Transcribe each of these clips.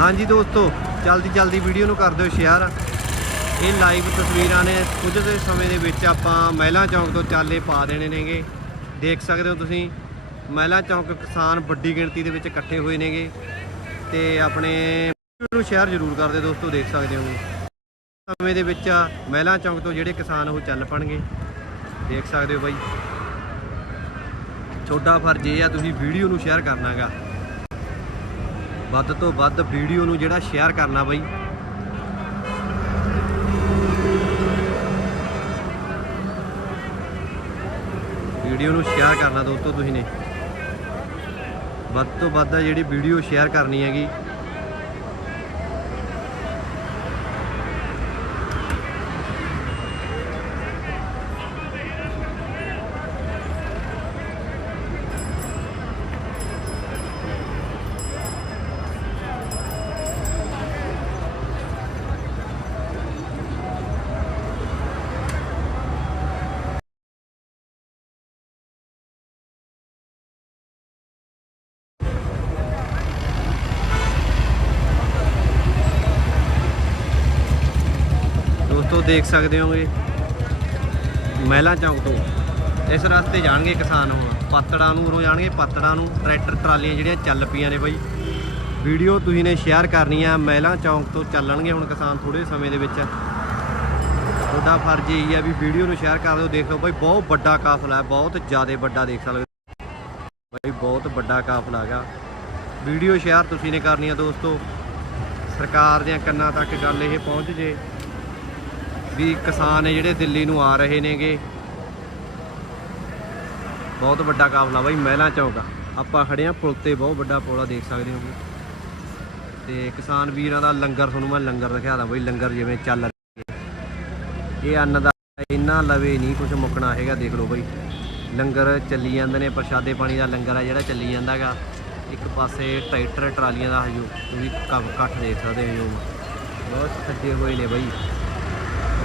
ਹਾਂਜੀ ਦੋਸਤੋ, ਜਲਦੀ ਜਲਦੀ ਵੀਡੀਓ ਨੂੰ ਕਰ ਦਿਓ ਸ਼ੇਅਰ। ਇਹ ਲਾਈਵ ਤਸਵੀਰਾਂ ਨੇ ਕੁਝ ਦੇ ਸਮੇਂ ਦੇ ਵਿੱਚ ਆਪਾਂ ਮਹਿਲਾ ਚੌਂਕ ਤੋਂ ਚਾਲੇ ਪਾ ਦੇਣੇ ਨੇਗੇ। ਦੇਖ ਸਕਦੇ ਹੋ ਤੁਸੀਂ, ਮਹਿਲਾ ਚੌਂਕ ਕਿਸਾਨ ਵੱਡੀ ਗਿਣਤੀ ਦੇ ਵਿੱਚ ਇਕੱਠੇ ਹੋਏ ਨੇਗੇ। ਤੇ ਆਪਣੇ ਵੀਡੀਓ ਨੂੰ ਸ਼ੇਅਰ ਜ਼ਰੂਰ ਕਰ ਦਿਓ ਦੋਸਤੋ, ਦੇਖ ਸਕਦੇ ਹੋ ਸਮੇਂ ਦੇ ਵਿੱਚ ਮਹਿਲਾ ਚੌਂਕ ਤੋਂ ਜਿਹੜੇ ਕਿਸਾਨ ਉਹ ਚੱਲ ਪਣਗੇ। ਦੇਖ ਸਕਦੇ ਹੋ ਬਾਈ। ਤੁਹਾਡਾ ਫਰਜ਼ ਇਹ ਆ, ਤੁਸੀਂ ਵੀਡੀਓ ਨੂੰ ਸ਼ੇਅਰ ਕਰਨਾਗਾ। ਵੱਧ ਤੋਂ ਵੱਧ ਵੀਡੀਓ ਨੂੰ ਜਿਹੜਾ ਸ਼ੇਅਰ ਕਰਨਾ ਬਾਈ। ਵੀਡੀਓ ਨੂੰ ਸ਼ੇਅਰ ਕਰਨਾ ਦੋਸਤੋ ਤੁਸੀਂ ਨੇ। ਵੱਧ ਤੋਂ ਵੱਧ ਜਿਹੜੀ ਵੀਡੀਓ ਸ਼ੇਅਰ ਕਰਨੀ ਹੈਗੀ। ਦੋਸਤੋ ਦੇਖ ਸਕਦੇ ਹੋਗੇ ਮਹਿਲਾ ਚੌਂਕ ਤੋਂ। ਇਸ ਰਸਤੇ ਜਾਣਗੇ ਕਿਸਾਨ ਹੁਣ। ਪਾਤੜਾਂ ਨੂੰ ਉਰੋਂ ਜਾਣਗੇ। ਪਾਤੜਾਂ ਨੂੰ ਟਰੈਕਟਰ ਟਰਾਲੀਆਂ ਜਿਹੜੀਆਂ ਚੱਲ ਪਈਆਂ ਨੇ ਬਾਈ। ਵੀਡੀਓ ਤੁਸੀਂ ਨੇ ਸ਼ੇਅਰ ਕਰਨੀ ਆ। ਮਹਿਲਾ ਚੌਂਕ ਤੋਂ ਚੱਲਣਗੇ ਹੁਣ ਕਿਸਾਨ ਥੋੜੇ ਸਮੇਂ ਦੇ ਵਿੱਚ। ਤੁਹਾਡਾ ਫਰਜ਼ ਇਹੀ ਹੈ ਵੀ ਵੀਡੀਓ ਨੂੰ ਸ਼ੇਅਰ ਕਰ ਦਿਓ। ਦੇਖ ਲਓ ਬਾਈ, ਬਹੁਤ ਵੱਡਾ ਕਾਫਲਾ ਹੈ। ਬਹੁਤ ਜ਼ਿਆਦਾ ਵੱਡਾ ਦੇਖ ਸਕਦੇ ਹੋ। ਬਾਈ, ਬਹੁਤ ਵੱਡਾ ਕਾਫਲਾ ਹੈਗਾ। ਵੀਡੀਓ ਸ਼ੇਅਰ ਤੁਸੀਂ ਨੇ ਕਰਨੀ ਆ ਦੋਸਤੋ। ਸਰਕਾਰ ਦੀਆਂ ਕੰਨਾਂ ਤੱਕ ਗੱਲ ਇਹ ਪਹੁੰਚ ਜੇ। ਵੀ ਕਿਸਾਨ ਨੇ ਜਿਹੜੇ ਦਿੱਲੀ ਨੂੰ ਆ ਰਹੇ ਨੇਗੇ। ਬਹੁਤ ਵੱਡਾ ਕਾਫਲਾ ਬਾਈ, ਮਹਿਲਾ ਚੌਕ ਆਪਾਂ ਖੜੇ ਆ ਪੁਲ ਤੇ, ਬਹੁਤ ਵੱਡਾ ਪੁਲ ਦੇਖ ਸਕਦੇ ਹੋ ਤੇ ਕਿਸਾਨ ਵੀਰਾਂ ਦਾ ਲੰਗਰ, ਤੁਹਾਨੂੰ ਮੈਂ ਲੰਗਰ ਦਿਖਾਦਾ ਬਾਈ, ਲੰਗਰ ਜਿਵੇਂ ਚੱਲ ਰਿਹਾ ਇਹ ਅੰਨ ਦਾ ਇੰਨਾ ਲਵੇ ਨਹੀਂ ਕੁਝ ਮੁੱਕਣਾ ਹੈਗਾ, ਦੇਖ ਲਓ ਬਾਈ। ਲੰਗਰ ਚੱਲੀ ਜਾਂਦੇ ਨੇ, ਪ੍ਰਸ਼ਾਦੇ ਪਾਣੀ ਦਾ ਲੰਗਰ ਆ ਜਿਹੜਾ ਚੱਲੀ ਜਾਂਦਾਗਾ ਇੱਕ ਪਾਸੇ ਟਰੈਕਟਰ, ਟਰਾਲੀਆਂ ਦਾ ਹਜੂ, ਤੁਸੀਂ ਕੰਮ ਕੱਠ ਦੇਖ ਸਕਦੇ ਹੋ। ਬਹੁਤ ਸੱਜੇ ਹੋਏ ਨੇ ਬਾਈ।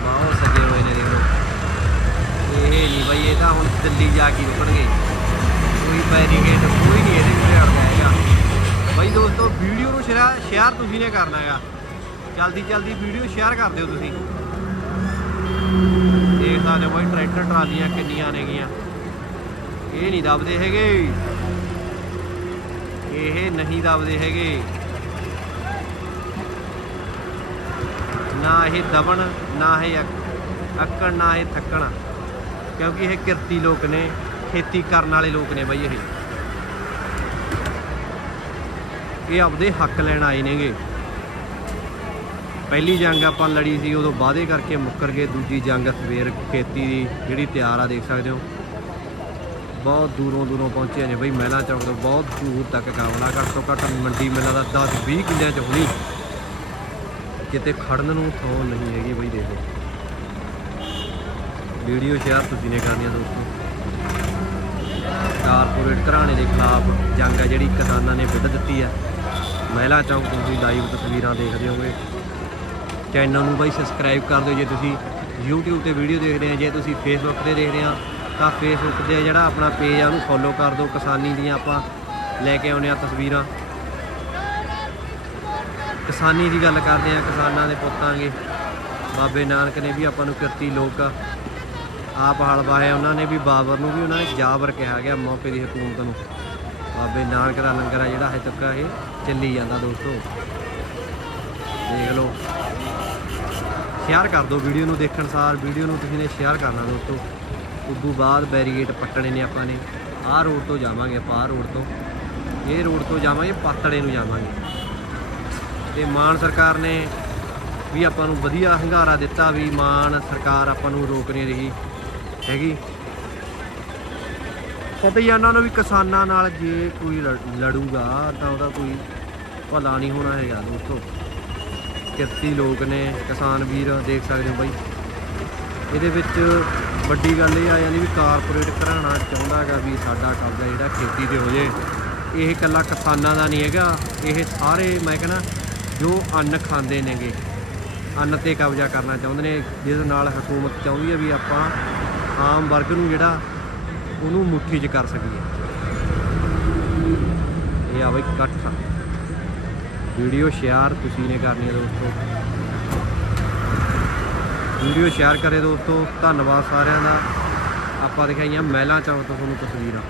ਬਹੁਤ ਸੱਜੇ ਹੋਏ ਨੇ ਦੇਖ। ਲਓ ਇਹ ਨਹੀਂ ਬਾਈ, ਇਹ ਤਾਂ ਹੁਣ ਦਿੱਲੀ ਜਾ ਕੇ ਰੁਕਣਗੇ। ਕੋਈ ਬੈਰੀਕੇਡ ਕੋਈ ਨਹੀਂ ਇਹਦੇ ਵਿੱਚ ਅੜਦਾ ਹੈਗਾ। ਬਾਈ ਦੋਸਤੋ ਵੀਡੀਓ ਨੂੰ ਸ਼ੇਅਰ ਸ਼ੇਅਰ ਤੁਸੀਂ ਨੇ ਕਰਨਾ ਹੈਗਾ। ਜਲਦੀ ਜਲਦੀ ਵੀਡੀਓ ਸ਼ੇਅਰ ਕਰ ਦਿਓ ਤੁਸੀਂ। ਦੇਖ ਸਕਦੇ ਹੋ ਬਾਈ, ਟਰੈਕਟਰ ਟਰਾਲੀਆਂ ਕਿੰਨੀਆਂ ਨੇਗੀਆਂ। ਇਹ ਨਹੀਂ ਦਬਦੇ ਹੈਗੇ। ਇਹ ਨਹੀਂ ਦਬਦੇ ਹੈਗੇ। ਨਾ ਇਹ ਦਬਣ, ਨਾ ਇਹ ਅਕ- ਅਕੜ ਨਾ ਇਹ ਥੱਕਣ। ਕਿਉਂਕਿ ਇਹ ਕਿਰਤੀ ਲੋਕ ਨੇ, ਖੇਤੀ ਕਰਨ ਵਾਲੇ ਲੋਕ ਨੇ ਬਈ ਇਹ। ਇਹ ਆਪਦੇ ਹੱਕ ਲੈਣ ਆਏ ਨੇਗੇ। ਪਹਿਲੀ ਜੰਗ ਆਪਾਂ ਲੜੀ ਸੀ, ਉਦੋਂ ਵਾਅਦੇ ਕਰਕੇ ਮੁੱਕਰ ਗਏ। ਦੂਜੀ ਜੰਗ ਸਵੇਰ ਖੇਤੀ ਦੀ ਜਿਹੜੀ ਤਿਆਰ ਆ, ਦੇਖ ਸਕਦੇ ਹੋ। ਬਹੁਤ ਦੂਰੋਂ ਦੂਰੋਂ ਪਹੁੰਚੇ ਨੇ ਬਈ, ਮਹਿਲਾ ਚੌਕ ਤੋਂ ਬਹੁਤ ਦੂਰ ਤੱਕ ਕਾਮਲਾ ਘੱਟ ਤੋਂ ਘੱਟ ਮੰਡੀ ਮੇਲਾ ਦਾ 10 20 ਕਿੱਲਿਆਂ ਚ ਹੋਣੀ। ਕਿਤੇ ਖੜਨ ਨੂੰ ਥਾਂ ਨਹੀਂ ਹੈਗੀ ਬਈ ਦੇਖੋ ਵੀਡੀਓ ਸ਼ੇਅਰ ਤੁਸੀਂ ਨੇ ਕਰਨੀ ਆ ਦੋਸਤੋ। ਕਾਰਪੋਰੇਟ ਘਰਾਣੇ ਦੇ ਖਿਲਾਫ ਜੰਗ ਆ ਜਿਹੜੀ ਕਿਸਾਨਾਂ ਨੇ ਵਿੱਢ ਦਿੱਤੀ ਆ। ਮਹਿਲਾ ਚੌਂਕ ਤੁਸੀਂ ਲਾਈਵ ਤਸਵੀਰਾਂ ਦੇਖਦੇ ਹੋਗੇ ਚੈਨਲ ਨੂੰ ਬਾਈ ਸਬਸਕ੍ਰਾਈਬ ਕਰ ਦਿਓ ਜੇ ਤੁਸੀਂ। YouTube ਤੇ ਵੀਡੀਓ ਦੇਖਦੇ ਆ, ਜੇ ਤੁਸੀਂ Facebook ਤੇ ਦੇਖਦੇ ਆ, ਤਾਂ Facebook ਤੇ ਜਿਹੜਾ ਆਪਣਾ ਪੇਜ ਆ ਉਹਨੂੰ ਫੋਲੋ ਕਰ ਦਿਓ। ਕਿਸਾਨੀ ਦੀਆਂ ਆਪਾਂ ਲੈ ਕੇ ਆਉਂਦੇ ਆ ਤਸਵੀਰਾਂ। ਕਿਸਾਨੀ ਦੀ ਗੱਲ ਕਰਦੇ ਆ ਕਿਸਾਨਾਂ ਦੇ ਪੁੱਤਾਂਗੇ ਬਾਬੇ ਨਾਨਕ ਨੇ ਵੀ ਆਪਾਂ ਨੂੰ ਕਿਰਤੀ ਲੋਕ ਆਪ ਹਲ ਵਾਹਿਆ ਉਹਨਾਂ ਨੇ ਵੀ ਬਾਬਰ ਨੂੰ ਵੀ ਉਹਨਾਂ ਨੇ ਜਾਬਰ ਕਿਹਾ ਗਿਆ ਮੌਕੇ ਦੀ ਹਕੂਮਤ ਨੂੰ। ਬਾਬੇ ਨਾਨਕ ਦਾ ਲੰਗਰ ਆ ਜਿਹੜਾ ਹਜੇ ਤੱਕ ਇਹ ਚੱਲੀ ਜਾਂਦਾ ਦੋਸਤੋ। ਦੇਖ ਲਓ। ਸ਼ੇਅਰ ਕਰ ਦਿਓ ਵੀਡੀਓ ਨੂੰ ਦੇਖਣ ਸਾਰ, ਵੀਡੀਓ ਨੂੰ ਤੁਸੀਂ ਨੇ ਸ਼ੇਅਰ ਕਰਨਾ ਦੋਸਤੋ। ਉਦੋਂ ਬਾਅਦ ਬੈਰੀਗੇਟ ਪੱਟਣੇ ਨੇ ਆਪਾਂ ਨੇ। ਆਹ ਰੋਡ ਤੋਂ ਜਾਵਾਂਗੇ ਆਪਾਂ, ਆਹ ਰੋਡ ਤੋਂ। ਇਹ ਰੋਡ ਤੋਂ ਜਾਵਾਂਗੇ, ਪਾਤੜੇ ਨੂੰ ਜਾਵਾਂਗੇ। ਤੇ ਮਾਨ ਸਰਕਾਰ ਨੇ ਵੀ ਆਪਾਂ ਨੂੰ ਵਧੀਆ ਹੰਗਾਰਾ ਦਿੱਤਾ ਵੀ ਮਾਨ ਸਰਕਾਰ ਆਪਾਂ ਨੂੰ ਰੋਕ ਨਹੀਂ ਰਹੀ ਹੈਗੀ। ਪਤਾ ਹੀ ਆ ਉਹਨਾਂ ਨੂੰ ਵੀ ਕਿਸਾਨਾਂ ਨਾਲ ਜੇ ਕੋਈ ਲੜ- ਲੜੂਗਾ ਤਾਂ ਉਹਦਾ ਕੋਈ ਭਲਾ ਨਹੀਂ ਹੋਣਾ ਹੈਗਾ ਦੋਸਤੋ। ਕਿਰਤੀ ਲੋਕ ਨੇ, ਕਿਸਾਨ ਵੀਰ ਦੇਖ ਸਕਦੇ ਹੋ ਬਾਈ। ਇਹਦੇ ਵਿੱਚ ਵੱਡੀ ਗੱਲ ਇਹ ਆ ਜਾਂਦੀ ਵੀ ਕਾਰਪੋਰੇਟ ਘਰਾਣਾ ਚਾਹੁੰਦਾ ਹੈਗਾ ਵੀ ਸਾਡਾ ਕਬਜ਼ਾ ਜਿਹੜਾ ਖੇਤੀ ਤੇ ਹੋ ਜੇ। ਇਹ ਇਕੱਲਾ ਕਿਸਾਨਾਂ ਦਾ ਨਹੀਂ ਹੈਗਾ, ਇਹ ਸਾਰੇ ਮੈਂ ਕਹਿੰਦਾ ਜੋ ਅੰਨ ਖਾਂਦੇ ਨੇਗੇ। ਅੰਨ ਤੇ ਕਬਜ਼ਾ ਕਰਨਾ ਚਾਹੁੰਦੇ ਨੇ, ਜਿਸ ਨਾਲ ਹਕੂਮਤ ਚਾਹੁੰਦੀ ਹੈ ਵੀ ਆਪਾਂ ਆਮ ਵਰਗ ਨੂੰ ਜਿਹੜਾ ਉਹਨੂੰ ਮੁੱਠੀ 'ਚ ਕਰ ਸਕੀਏ। ਇਹ ਆ ਬਈ ਇਕੱਠ ਵੀਡੀਓ ਸ਼ੇਅਰ ਤੁਸੀਂ ਨੇ ਕਰਨੀ ਹੈ ਦੋਸਤੋ। ਵੀਡੀਓ ਸ਼ੇਅਰ ਕਰੇ ਦੋਸਤੋ। ਧੰਨਵਾਦ ਸਾਰਿਆਂ ਦਾ। ਆਪਾਂ ਦਿਖਾਈਆਂ ਮਹਿਲਾ ਚੌਕ ਤੋਂ ਤੁਹਾਨੂੰ ਤਸਵੀਰਾਂ।